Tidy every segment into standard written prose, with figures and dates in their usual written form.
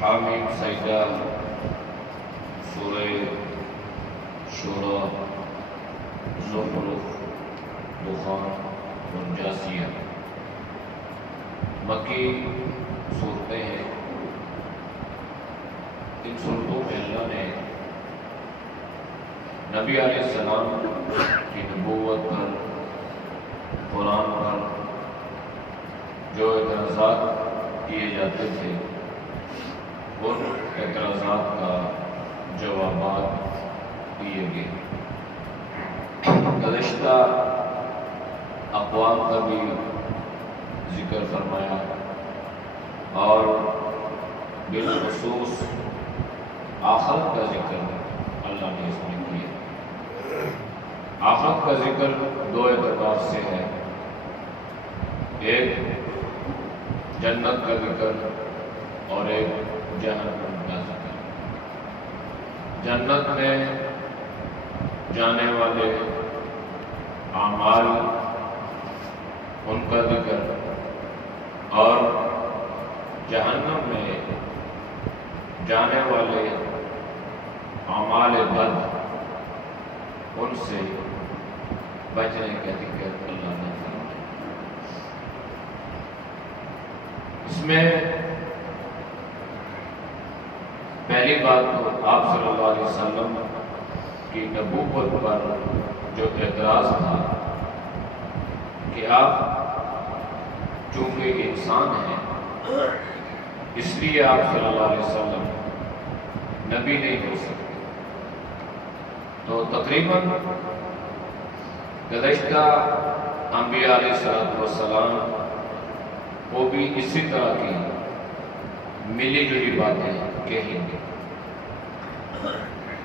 حامیم سجدہ سورہ شورى زخرف دخان اور جاسیہ مکی صورتیں ہیں۔ ان صورتوں میں اللہ نے نبی علیہ السلام کی نبوت پر، قرآن پر جو اعتراضات کیے جاتے تھے ان اعتراضات کا جوابات دیے گئے۔ گزشتہ اقوام کا بھی ذکر فرمایا اور بالخصوص آخرت کا ذکر اللہ نے اس میں کیا۔ آخرت کا ذکر دو اعتبار سے ہے، ایک جنت کا ذکر اور ایک جہنم کا ذکر۔ جنت میں جانے والے اعمال ان کا ذکر اور جہنم میں جانے والے اعمال بد ان سے بچنے کا ذکر اللہ نے فرمایا۔ اس میں پہلی بات تو آپ صلی اللہ علیہ وسلم کی نبوت پر جو اعتراض تھا کہ آپ چونکہ انسان ہیں اس لیے آپ صلی اللہ علیہ وسلم نبی نہیں ہو سکتے۔ تو تقریباً گزشتہ انبیاء علیہ السلام وہ بھی اسی طرح کی ملی جلی باتیں کہیں گے۔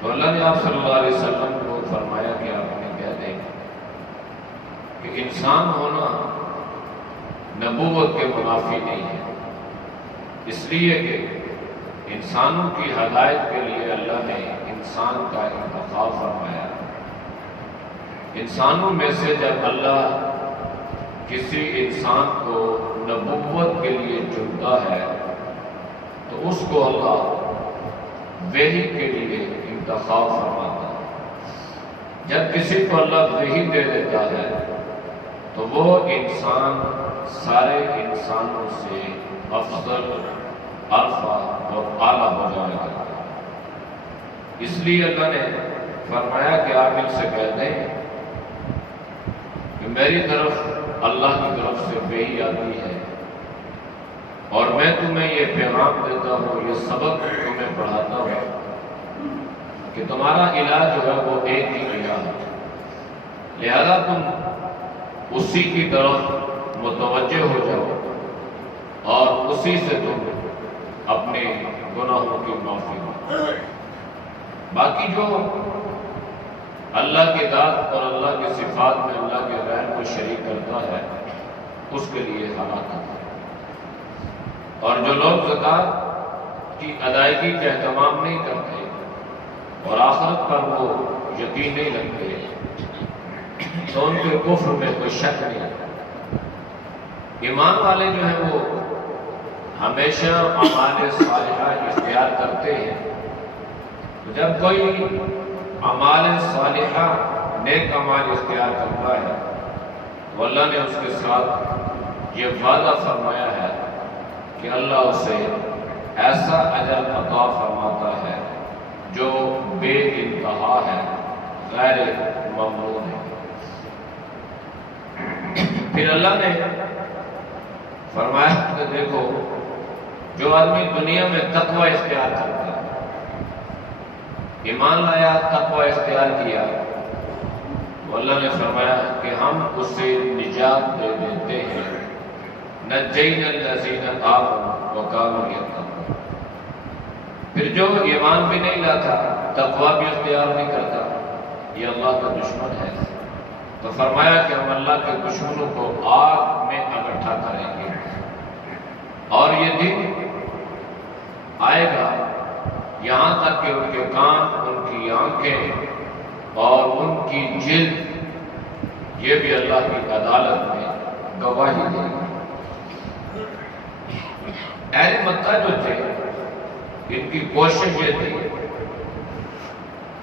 تو اللہ نے آپ صلی اللہ علیہ وسلم کو فرمایا کہ آپ نے کہہ دیں کہ انسان ہونا نبوت کے منافی نہیں ہے، اس لیے کہ انسانوں کی ہدایت کے لیے اللہ نے انسان کا انتخاب فرمایا۔ انسانوں میں سے جب اللہ کسی انسان کو نبوت کے لیے چنتا ہے تو اس کو اللہ وحی کے لیے انتخاب فرماتا ہے۔ جب کسی کو اللہ وحی دے دیتا ہے تو وہ انسان سارے انسانوں سے افضل، ارفع اور اعلیٰ ہو جائے گا۔ اس لیے اللہ نے فرمایا کہ آپ ان سے کہہ دیں کہ میری طرف اللہ کی طرف سے وحی آتی ہے اور میں تمہیں یہ پیغام دیتا ہوں، یہ سبق تمہیں پڑھاتا ہوں کہ تمہارا الہ جو ہے وہ ایک ہی الہ ہے، لہذا تم اسی کی طرف متوجہ ہو جاؤ اور اسی سے تم اپنے گناہوں کی معافی مانگو۔ باقی جو اللہ کی ذات اور اللہ کی صفات میں اللہ کے غیر کو شریک کرتا ہے اس کے لیے ہلاکت ہے۔ اور جو لوگ زکوٰۃ کی ادائیگی کا اہتمام نہیں کرتے اور آخرت پر وہ یقین نہیں رکھتے تو ان کے کفر میں کوئی شک نہیں ہے۔ ایمان والے جو ہیں وہ ہمیشہ اعمال صالحہ اختیار کرتے ہیں۔ جب کوئی اعمال صالحہ نیک اعمال اختیار کرتا ہے تو اللہ نے اس کے ساتھ یہ وعدہ فرمایا ہے کہ اللہ اسے ایسا اجر عطا فرماتا ہے جو بے انتہا ہے، غیر ممنون ہے۔ پھر اللہ نے فرمایا کہ دیکھو جو آدمی دنیا میں تقوی اختیار کرتا ہے، ایمان لایا، تقوی اختیار کیا، تو اللہ نے فرمایا کہ ہم اسے نجات دے دیتے ہیں۔ نجینا الذین آمنوا وکانوا یتقون۔ پھر جو ایمان بھی نہیں لاتا، تقوی بھی اختیار نہیں کرتا، یہ اللہ کا دشمن ہے، تو فرمایا کہ ہم اللہ کے دشمنوں کو آگ میں اکٹھا کریں گے۔ اور یہ دن آئے گا یہاں تک کہ ان کے کان، ان کی آنکھیں اور ان کی جلد یہ بھی اللہ کی عدالت میں گواہی دے گی۔ اہل مکہ جو تھے ان کی کوشش یہ تھی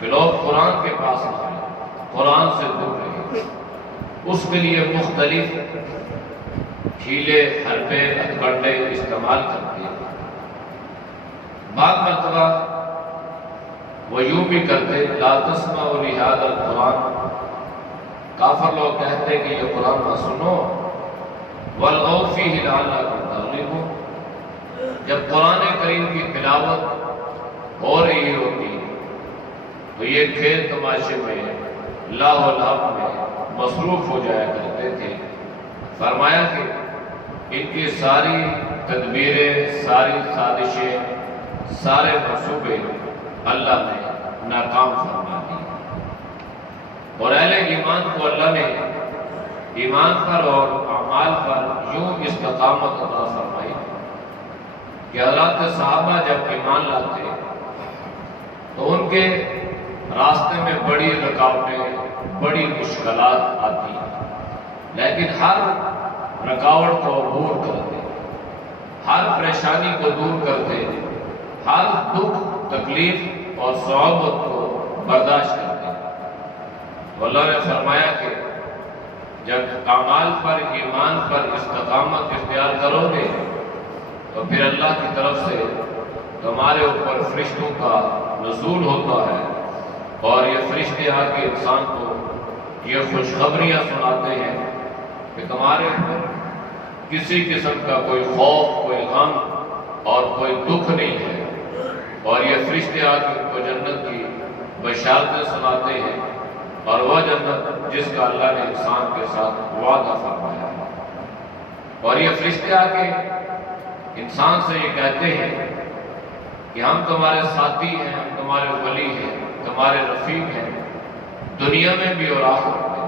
کہ لوگ قرآن کے پاس نہ آئیں، قرآن سے دور رہیں۔ اس کے لیے مختلف ہیلے حربے ہتھکنڈے استعمال کرتے ہیں۔ بعض مرتبہ وہ یوں بھی کرتے، لا تسمعوا لہذا القرآن، کافر لوگ کہتے کہ یہ قرآن نہ سنو، والغوا فیہ لعلکم تغلبون، جب قرآن کریم کی تلاوت ہو رہی ہوتی تو یہ کھیل تماشے میں لاہ و لعب میں مصروف ہو جایا کرتے تھے۔ فرمایا کہ ان کی ساری تدبیریں، ساری سازشیں، سارے منصوبے اللہ نے ناکام فرما دی، اور اہل ایمان کو اللہ نے ایمان پر اور اعمال پر یوں استقامت عطا فرمائی کہ حضرات صحابہ جب ایمان لاتے تو ان کے راستے میں بڑی رکاوٹیں، بڑی مشکلات آتی، لیکن ہر رکاوٹ کو عبور کرتے، ہر پریشانی کو دور کرتے، ہر دکھ تکلیف اور صعوبت کو برداشت کرتے۔ اللہ نے فرمایا کہ جب اعمال پر، ایمان پر استقامت اختیار کرو گے تو پھر اللہ کی طرف سے تمہارے اوپر فرشتوں کا نزول ہوتا ہے، اور یہ فرشتے آ کے انسان کو یہ خوشخبریاں سناتے ہیں کہ تمہارے اوپر کسی قسم کا کوئی خوف، کوئی غم اور کوئی دکھ نہیں ہے، اور یہ فرشتے آ کے ان کو جنت کی بشارتیں سناتے ہیں، اور وہ جنت جس کا اللہ نے انسان کے ساتھ وعدہ فرمایا ہے۔ اور یہ فرشتے آ کے انسان سے یہ کہتے ہیں کہ ہم تمہارے ساتھی ہیں، ہم تمہارے ولی ہیں، تمہارے رفیق ہیں، دنیا میں بھی اور آخرت میں،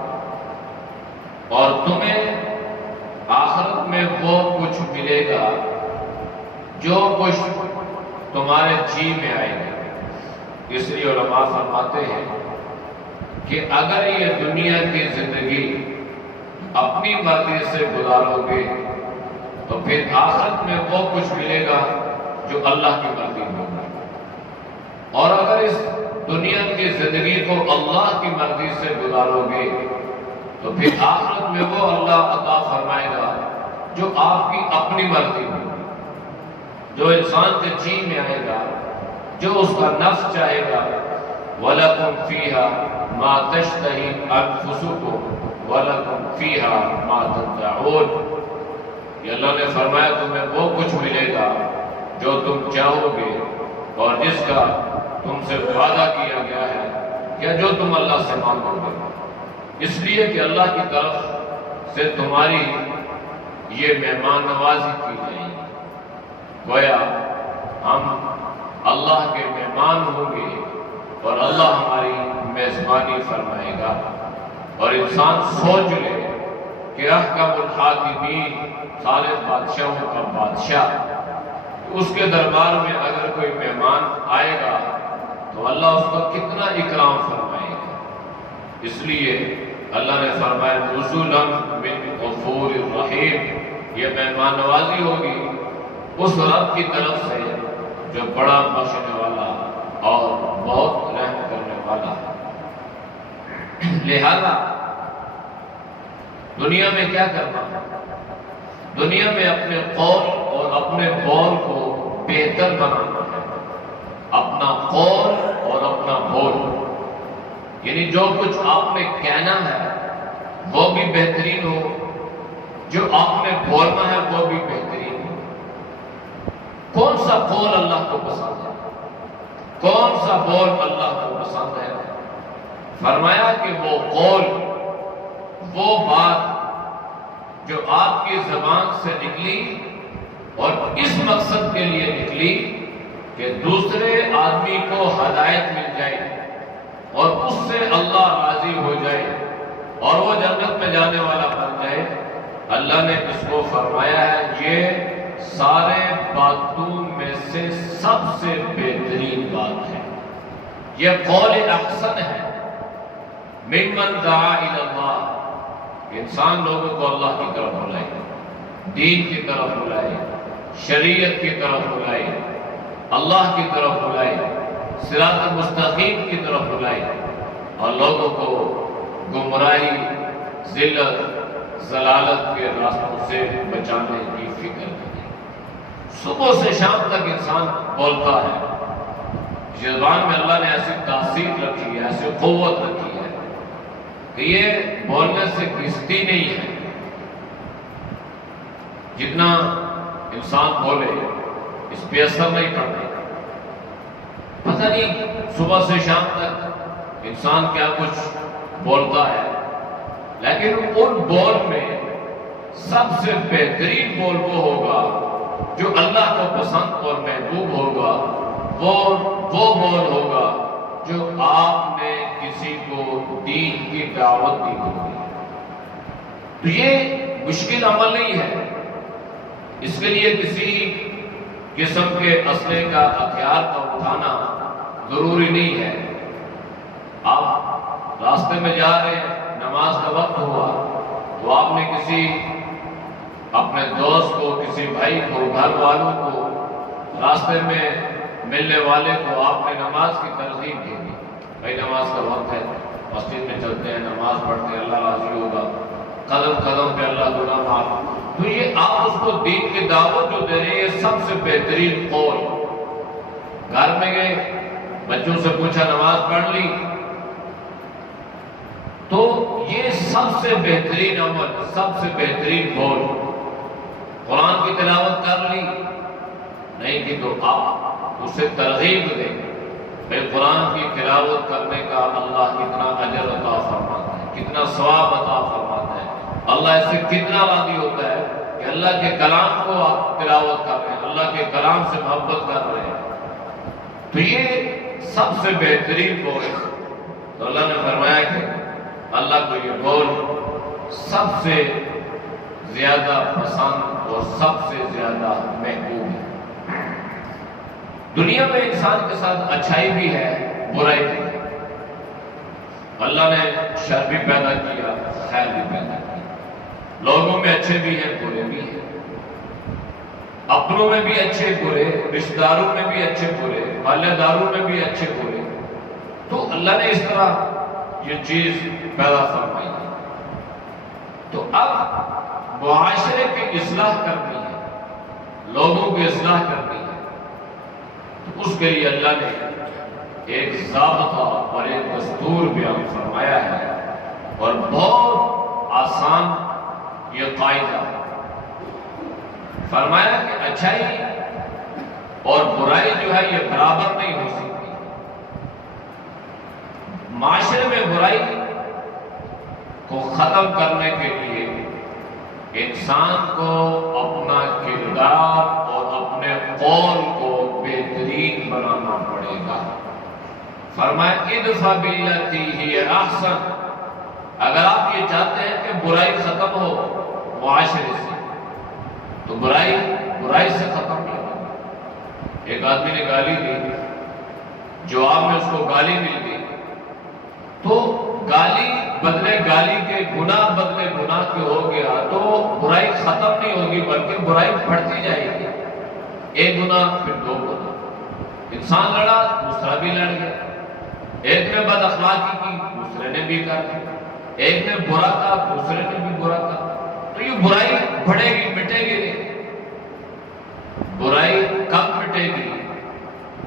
اور تمہیں آخرت میں وہ کچھ ملے گا جو کچھ تمہارے جی میں آئے گا۔ اس لیے علماء فرماتے ہیں کہ اگر یہ دنیا کی زندگی اپنی مرضی سے گزارو گے تو پھر آخرت میں وہ کچھ ملے گا جو اللہ کی مرضی ہوگی، اور اگر اس دنیا کی زندگی کو اللہ کی مرضی سے گزارو گے تو پھر آخرت میں وہ اللہ عطا فرمائے گا جو آپ کی اپنی مرضی ہوگی، جو انسان کے جی میں آئے گا، جو اس کا نفس چاہے گا۔ وَلَكُمْ فِيهَا مَا تَشْتَهِي أَنفُسُكُمْ وَلَكُمْ فِيهَا مَا تَدَّعُونَ، کہ اللہ نے فرمایا تمہیں وہ کچھ ملے گا جو تم چاہو گے اور جس کا تم سے وعدہ کیا گیا ہے، یا جو تم اللہ سے مانگو گے، اس لیے کہ اللہ کی طرف سے تمہاری یہ مہمان نوازی کی جائے گی، گویا ہم اللہ کے مہمان ہوں گے اور اللہ ہماری میزبانی فرمائے گا۔ اور انسان سوچ لے کہ احکم الحاکمین، سارے بادشاہوں کا بادشاہ، اس کے دربار میں اگر کوئی مہمان آئے گا تو اللہ اس کو کتنا اکرام فرمائے گا۔ اس لیے اللہ نے فرمایا نزلا من غفور الرحیم، یہ مہمان نوازی ہوگی اس رب کی طرف سے جو بڑا بخشنے والا اور بہت رحم کرنے والا ہے۔ لہذا دنیا میں کیا کرنا ہے؟ دنیا میں اپنے قول اور اپنے بول کو بہتر بنانا ہے، اپنا قول اور اپنا بول، یعنی جو کچھ آپ نے کہنا ہے وہ بھی بہترین ہو، جو آپ نے بولنا ہے وہ بھی بہترین ہو۔ کون سا قول اللہ کو پسند ہے؟ کون سا بول اللہ کو پسند ہے؟ فرمایا کہ وہ قول، وہ بات جو آپ کی زبان سے نکلی اور اس مقصد کے لیے نکلی کہ دوسرے آدمی کو ہدایت مل جائے اور اس سے اللہ راضی ہو جائے اور وہ جنت میں جانے والا بن جائے، اللہ نے اس کو فرمایا ہے یہ سارے باتوں میں سے سب سے بہترین بات ہے، یہ قول احسن ہے۔ ممن دعا الی اللہ، انسان لوگوں کو اللہ کی طرف بلائے، دین کی طرف بلائے، شریعت کی طرف بلائے، اللہ کی طرف بلائے، صراط مستقیم کی طرف بلائے، اور لوگوں کو گمراہی، ذلت، ضلالت کے راستوں سے بچانے کی فکر کرے۔ صبح سے شام تک انسان بولتا ہے، زبان میں اللہ نے ایسی تاثیر رکھی ہے، ایسی قوت رکھی ہے کہ یہ بولنے سے گھستی نہیں ہے۔ جتنا انسان بولے اس پہ اثر نہیں پڑتا۔ پتہ نہیں صبح سے شام تک انسان کیا کچھ بولتا ہے، لیکن ان بول میں سب سے بہترین بول وہ ہوگا جو اللہ کو پسند اور محبوب ہوگا، وہ بول ہوگا جو آپ نے کسی کو دین کی دعوت دی ہوگی۔ تو یہ مشکل عمل نہیں ہے، اس کے لیے کسی قسم کے اسلحے کا، ہتھیار کا اٹھانا ضروری نہیں ہے۔ آپ راستے میں جا رہے ہیں، نماز کا وقت ہوا تو آپ نے کسی اپنے دوست کو، کسی بھائی کو، گھر والوں کو، راستے میں ملنے والے کو آپ نے نماز کی ترغیب دی، بھائی نماز کا وقت ہے، مسجد میں چلتے ہیں، نماز پڑھتے ہیں، اللہ راضی ہوگا، قدم قدم پہ اللہ گناہ معاف۔ تو یہ آپ اس کو دین کی دعوت جو دے رہے ہیں، یہ سب سے بہترین قول۔ گھر میں گئے، بچوں سے پوچھا نماز پڑھ لی، تو یہ سب سے بہترین عمل، سب سے بہترین قول۔ قرآن کی تلاوت کر لی، نہیں کی تو آپ اسے ترغیب دیں، بھائی قرآن کی تلاوت کرنے کا اللہ کتنا اجر عطا فرماتا ہے، کتنا ثواب عطا فرماتا ہے، اللہ اس سے کتنا راضی ہوتا ہے کہ اللہ کے کلام کو آپ تلاوت کر رہے ہیں، اللہ کے کلام سے محبت کر رہے ہیں۔ تو یہ سب سے بہترین قول ہے۔ تو اللہ نے فرمایا کہ اللہ کو یہ قول سب سے زیادہ پسند اور سب سے زیادہ محبوب ہے۔ دنیا میں انسان کے ساتھ اچھائی بھی ہے، برائی بھی ہے۔ اللہ نے شر بھی پیدا کیا، خیر بھی پیدا کیا۔ لوگوں میں اچھے بھی ہیں، برے بھی ہیں، اپنوں میں بھی اچھے برے، رشتہ داروں میں بھی اچھے برے، محلے داروں میں بھی اچھے برے۔ تو اللہ نے اس طرح یہ چیز پیدا فرمائی ہے۔ تو اب معاشرے کی اصلاح کرنی ہے، لوگوں کی اصلاح کرنی ہے، تو اس کے لیے اللہ نے ایک ضابطہ اور ایک دستور بیان فرمایا ہے، اور بہت آسان یہ قاعدہ فرمایا کہ اچھائی اور برائی جو ہے یہ برابر نہیں ہو سکتی۔ معاشرے میں برائی کو ختم کرنے کے لیے انسان کو اپنا کردار اور اپنے قول کو بہترین بنانا پڑے گا۔ فرمایا ادفع باللتی ہی احسن، اگر آپ یہ چاہتے ہیں کہ برائی ختم ہو معاشرے سے، تو برائی سے ختم نہیں ہوگی۔ ایک آدمی نے گالی دی، جواب میں اس کو گالی مل گئی، تو گالی بدلے گالی کے، گناہ بدلے گناہ کے ہو گیا، تو برائی ختم نہیں ہوگی بلکہ برائی بڑھتی جائے گی۔ ایک گناہ پھر دو گناہ، انسان لڑا دوسرا بھی لڑ گیا، ایک نے بد اخلاقی کی دوسرے نے بھی کر دی، ایک نے برا کہا دوسرے نے بھی برا کہا، تو یہ برائی بڑھے گی، مٹے گی نہیں۔ برائی کب مٹے گی،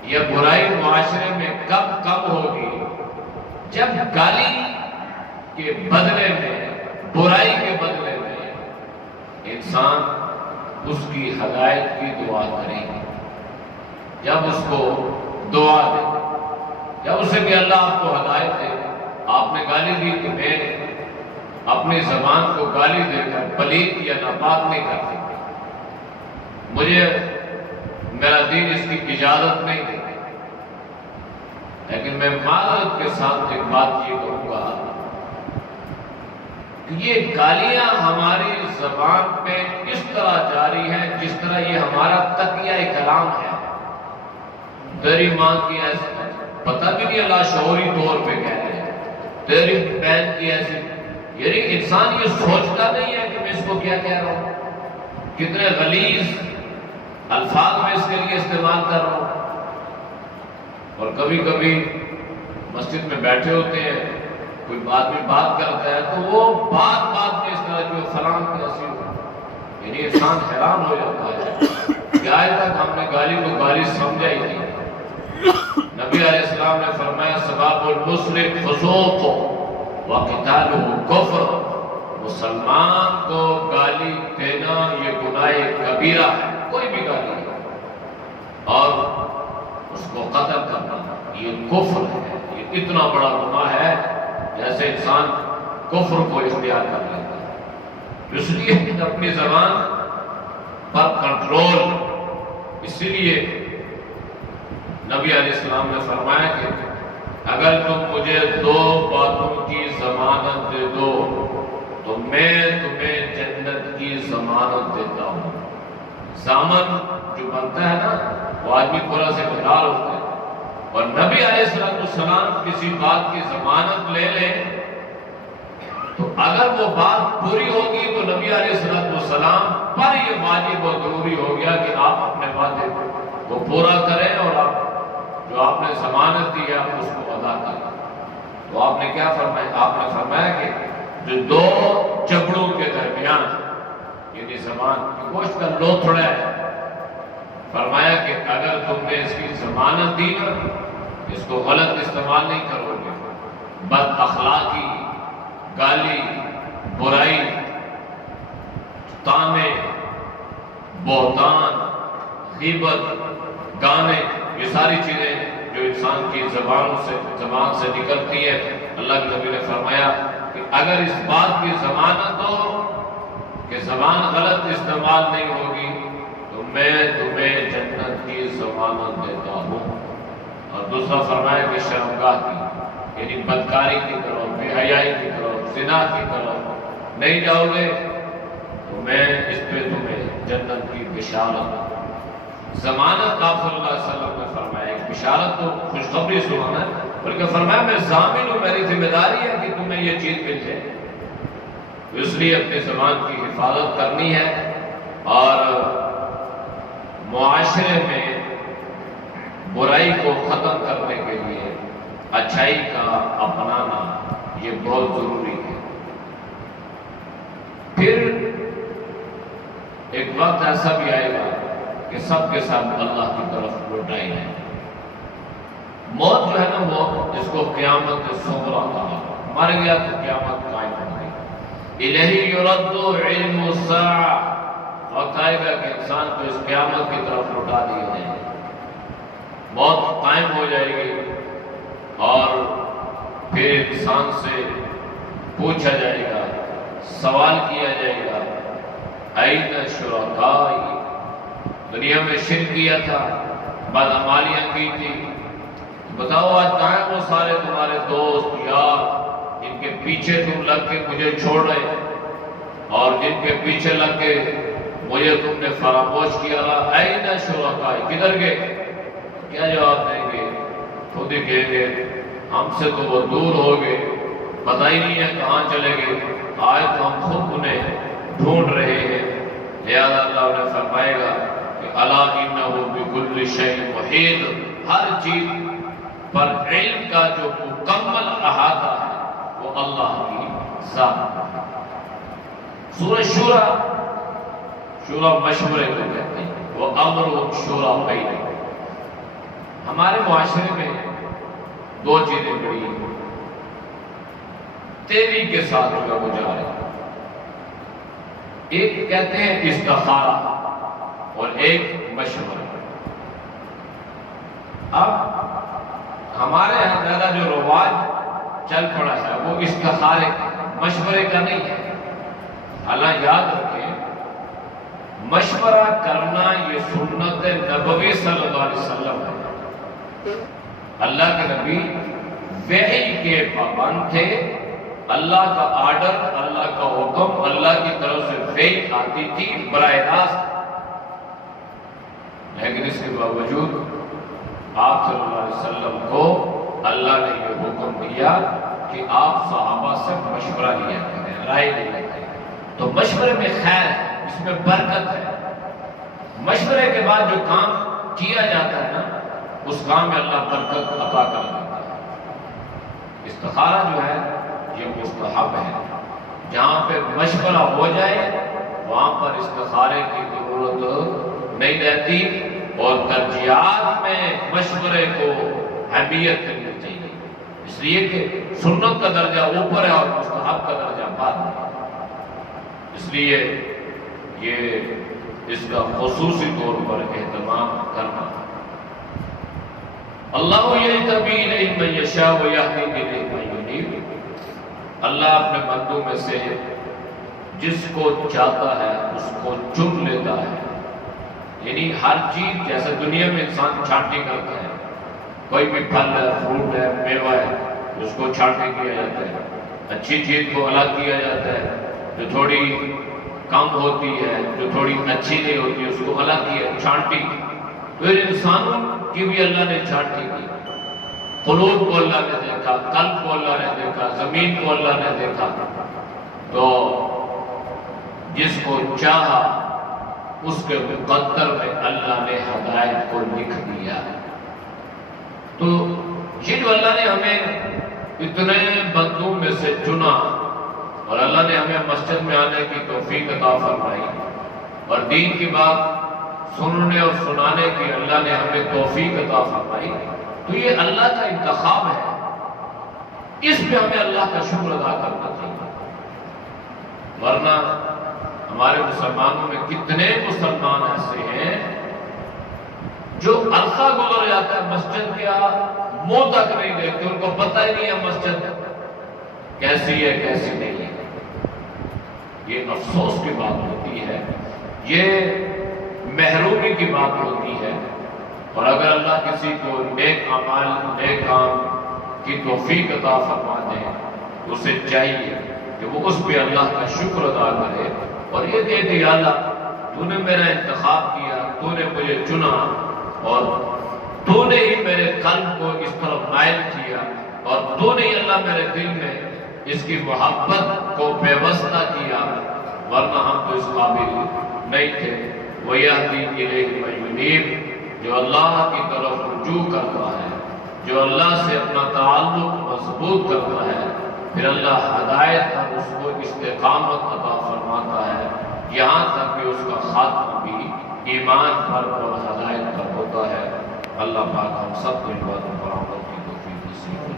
یہ برائی معاشرے میں کب کم ہوگی، جب گالی کے بدلے میں، برائی کے بدلے میں انسان اس کی ہدایت کی دعا کرے گا۔ جب اس کو دعا دے، جب اسے کہ اللہ آپ کو ہدایت دے، آپ نے گالی دی تو میں اپنی زبان کو گالی دے کر پلید یا ناپاک نہیں کر سکتا، مجھے میرا دین اس کی اجازت نہیں دیتا، لیکن میں معذرت کے ساتھ ایک بات یہ کہوں گا کہ یہ گالیاں ہماری زبان پہ اس طرح جاری ہیں جس طرح یہ ہمارا تقیہ کلام ہے۔ تیری ماں کی ایسی، پتہ بھی نہیں اللہ شعوری طور پہ کہہ رہے ہیں، تیری بہن کی ایسی، یعنی انسان یہ سوچتا نہیں ہے کہ میں اس کو کیا کہہ رہا ہوں۔ کتنے غلیظ الفاظ میں اس کے لیے استعمال کر رہا ہوں، اور کبھی کبھی مسجد میں بیٹھے ہوتے ہیں، کوئی آدمی بات کرتا ہے تو وہ بات میں اس طرح جو فلاں کیسی ہو، یعنی انسان حیران ہو جاتا ہے کہ آج تک ہم نے گالی کو گالی سمجھا ہی نہیں۔ نبی علیہ السلام نے فرمایا سباب المسلم فسوق وقتالہ کفر، مسلمان کو گالی دینا یہ گناہ کبیرہ ہے، کوئی بھی گالی ہے، اور اس کو قتل کرنا یہ کفر ہے، یہ اتنا بڑا گناہ ہے جیسے انسان کفر کو اختیار کر لیتا ہے۔ اس لیے اپنی زبان پر کنٹرول، اسی لیے نبی علیہ السلام نے فرمایا کہ اگر تم مجھے 2 باتوں کی ضمانت دے دو تو میں تمہیں جنت کی ضمانت دیتا ہوں۔ ضامن جو بنتا ہے نا وہ آدمی تھوڑا سے مدار ہوتا ہے، اور نبی علیہ السلام کسی بات کی ضمانت لے لیں تو اگر وہ بات پوری ہوگی تو نبی علیہ السلام پر یہ واجب و ضروری ہو گیا کہ آپ اپنے وعدے کو پورا کریں، اور آپ جو آپ نے ضمانت دی ہے آپ اس کو ادا کریں۔ تو آپ نے کیا فرمایا؟ آپ نے فرمایا کہ جو 2 جبڑوں کے درمیان، یعنی زبان کی گوشت کا لوتھڑا ہے، فرمایا کہ اگر تم نے اس کی ضمانت دی نا، اس کو غلط استعمال نہیں کرو گے، بد اخلاقی، گالی، برائی، طعنے، بہتان، غیبت، گانے، یہ ساری چیزیں جو انسان کی زبان سے نکلتی ہے، اللہ کے نبی نے فرمایا کہ اگر اس بات کی ضمانت ہو کہ زبان غلط استعمال نہیں ہوگی تو میں تمہیں جنت کی ضمانت دیتا ہوں۔ اور دوسرا فرمایا کہ شرمگاہ کی، یعنی بدکاری کی طرف، بے حیائی کی طرف، زنا کی طرف نہیں جاؤ گے تو میں اس پہ تمہیں جنت کی بشارت، ضمانت آپ صلی اللہ علیہ وسلم نے فرمایا، ایک بشارت تو خوشخبری سنانا ہے، بلکہ فرمایا میں ضامن ہوں، میری ذمہ داری ہے کہ تمہیں یہ چیز مل جائے۔ اس لیے اپنی زبان کی حفاظت کرنی ہے، اور معاشرے میں برائی کو ختم کرنے کے لیے اچھائی کا اپنانا یہ بہت ضروری ہے۔ پھر ایک وقت ایسا بھی آئے گا کہ سب کے ساتھ اللہ کی طرف لوٹائی ہے۔ موت جو ہے نا، موت جس کو قیامت صغریٰ کہا، مر گیا تو قیامت قائم ہو گئی۔ الہی یرد علم الساعہ، وقت آئے گا کہ انسان کو اس قیامت کی طرف لوٹا دیے جائیں گے، موت قائم ہو جائے گی، اور پھر انسان سے پوچھا جائے گا، سوال کیا جائے گا، این شرکائی، دنیا میں شرک کیا تھا، بدعمالیاں کی تھی، بتاؤ آج کہاں ہیں وہ سارے تمہارے دوست یار جن کے پیچھے تم لگ کے مجھے چھوڑ رہے، اور جن کے پیچھے لگ کے مجھے تم نے فراموش کیا، این شرکائی، کدھر گئے؟ کیا جواب دیں گے؟ خود ہی کہیں گے ہم سے تو وہ دور ہو گئے، پتہ ہی نہیں ہے کہاں چلے گئے، آج تو ہم خود انہیں ڈھونڈ رہے ہیں۔ لہذا اللہ نے فرمائے گا کہ الا انہ بکل شیء محیط، ہر چیز پر علم کا جو مکمل احاطہ ہے وہ اللہ کی ذات ہے۔ سورہ شورى، شورى مشورے کو کہتے ہیں، وہ امر شورى بینکم۔ ہمارے معاشرے میں 2 چیزیں بڑی تیزی کے ساتھ جو وہ جا رہے ہیں، ایک کہتے ہیں استخارہ اور ایک مشورہ۔ اب ہمارے یہاں زیادہ جو رواج چل پڑا ہے وہ استخارے مشورے کا نہیں ہے۔ حالانکہ یاد رکھیں مشورہ کرنا یہ سنت نبوی صلی اللہ علیہ وسلم ہے۔ اللہ کے نبی وحی کے پابند تھے، اللہ کا آرڈر، اللہ کا حکم، اللہ کی طرف سے وحی آتی تھی براہ راست، لیکن اس کے باوجود آپ صلی اللہ علیہ وسلم کو اللہ نے یہ حکم دیا کہ آپ صحابہ سے مشورہ لیا کریں، رائے لیا کریں۔ تو مشورے میں خیر ہے، اس میں برکت ہے۔ مشورے کے بعد جو کام کیا جاتا ہے نا، اس کام میں اللہ برکت عطا کر دیتا ہے۔ استخارہ جو ہے یہ مستحب ہے، جہاں پہ مشورہ ہو جائے وہاں پر استخارے کی ضرورت نہیں رہتی، اور ترجیحات میں مشورے کو اہمیت کرنی چاہیے، اس لیے کہ سنت کا درجہ اوپر ہے اور مستحب کا درجہ بعد ہے، اس لیے یہ اس کا خصوصی طور پر اہتمام کرنا۔ اللہ یجتبی الیہ من یشاء ویہدی الیہ من ینیب، اللہ اپنے بندوں میں سے جس کو چاہتا ہے اس کو چن لیتا ہے، یعنی ہر چیز جیسے دنیا میں انسان چھانٹی کرتا ہے، کوئی بھی پھل ہے، فروٹ ہے، میوہ ہے، اس کو چھانٹی کیا جاتا ہے، اچھی چیز کو الگ کیا جاتا ہے، جو تھوڑی کم ہوتی ہے، جو تھوڑی اچھی نہیں ہوتی اس کو الگ کیا، چھانٹی۔ تو انسانوں کی بھی اللہ نے چھانٹی کی، قلوب کو اللہ نے دیکھا، قلب کو اللہ نے دیکھا، زمین کو اللہ نے دیکھا، تو جس کو چاہا اس کے مقدر میں اللہ نے ہدایت کو لکھ دیا۔ تو یہ جو اللہ نے ہمیں اتنے بندوں میں سے چنا، اور اللہ نے ہمیں مسجد میں آنے کی توفیق عطا فرمائی، اور دین کی بات سننے اور سنانے کی اللہ نے ہمیں توفیق عطا فرمائی، تو یہ اللہ کا انتخاب ہے، اس پہ ہمیں اللہ کا شکر ادا کرنا چاہیے۔ ورنہ ہمارے مسلمانوں میں کتنے مسلمان ایسے ہیں جو عرصہ گزر جاتا ہے مسجد کیا منہ تک نہیں دیکھتے، ان کو پتہ ہی نہیں ہے مسجد کیسی ہے کیسی نہیں ہے۔ یہ افسوس کی بات ہوتی ہے، یہ محرومی کی بات ہوتی ہے، اور اگر اللہ کسی کو نیک اعمال نیک کام کی توفیق عطا فرما دے تو اسے چاہیے کہ وہ اس پہ اللہ کا شکر ادا کرے، اور یہ کہے کہ یا اللہ تو نے میرا انتخاب کیا، تو نے مجھے چنا، اور تو نے ہی میرے قلب کو اس طرف مائل کیا، اور تو نے ہی اللہ میرے دل میں اس کی محبت کو پیوستہ کیا، ورنہ ہم تو اس قابل نہیں تھے۔ وَيَهْدِي إِلَيْهِ مَن يُنِيبُ، جو اللہ کی طرف رجوع کرتا ہے، جو اللہ سے اپنا تعلق مضبوط کرتا ہے، پھر اللہ ہدایت پر اس کو استقامت عطا فرماتا ہے، یہاں تک کہ اس کا خاتمہ بھی ایمان پر اور ہدایت پر ہوتا ہے۔ اللہ پاک ہم سب کو ان باتوں پر عمل کی توفیق نصیب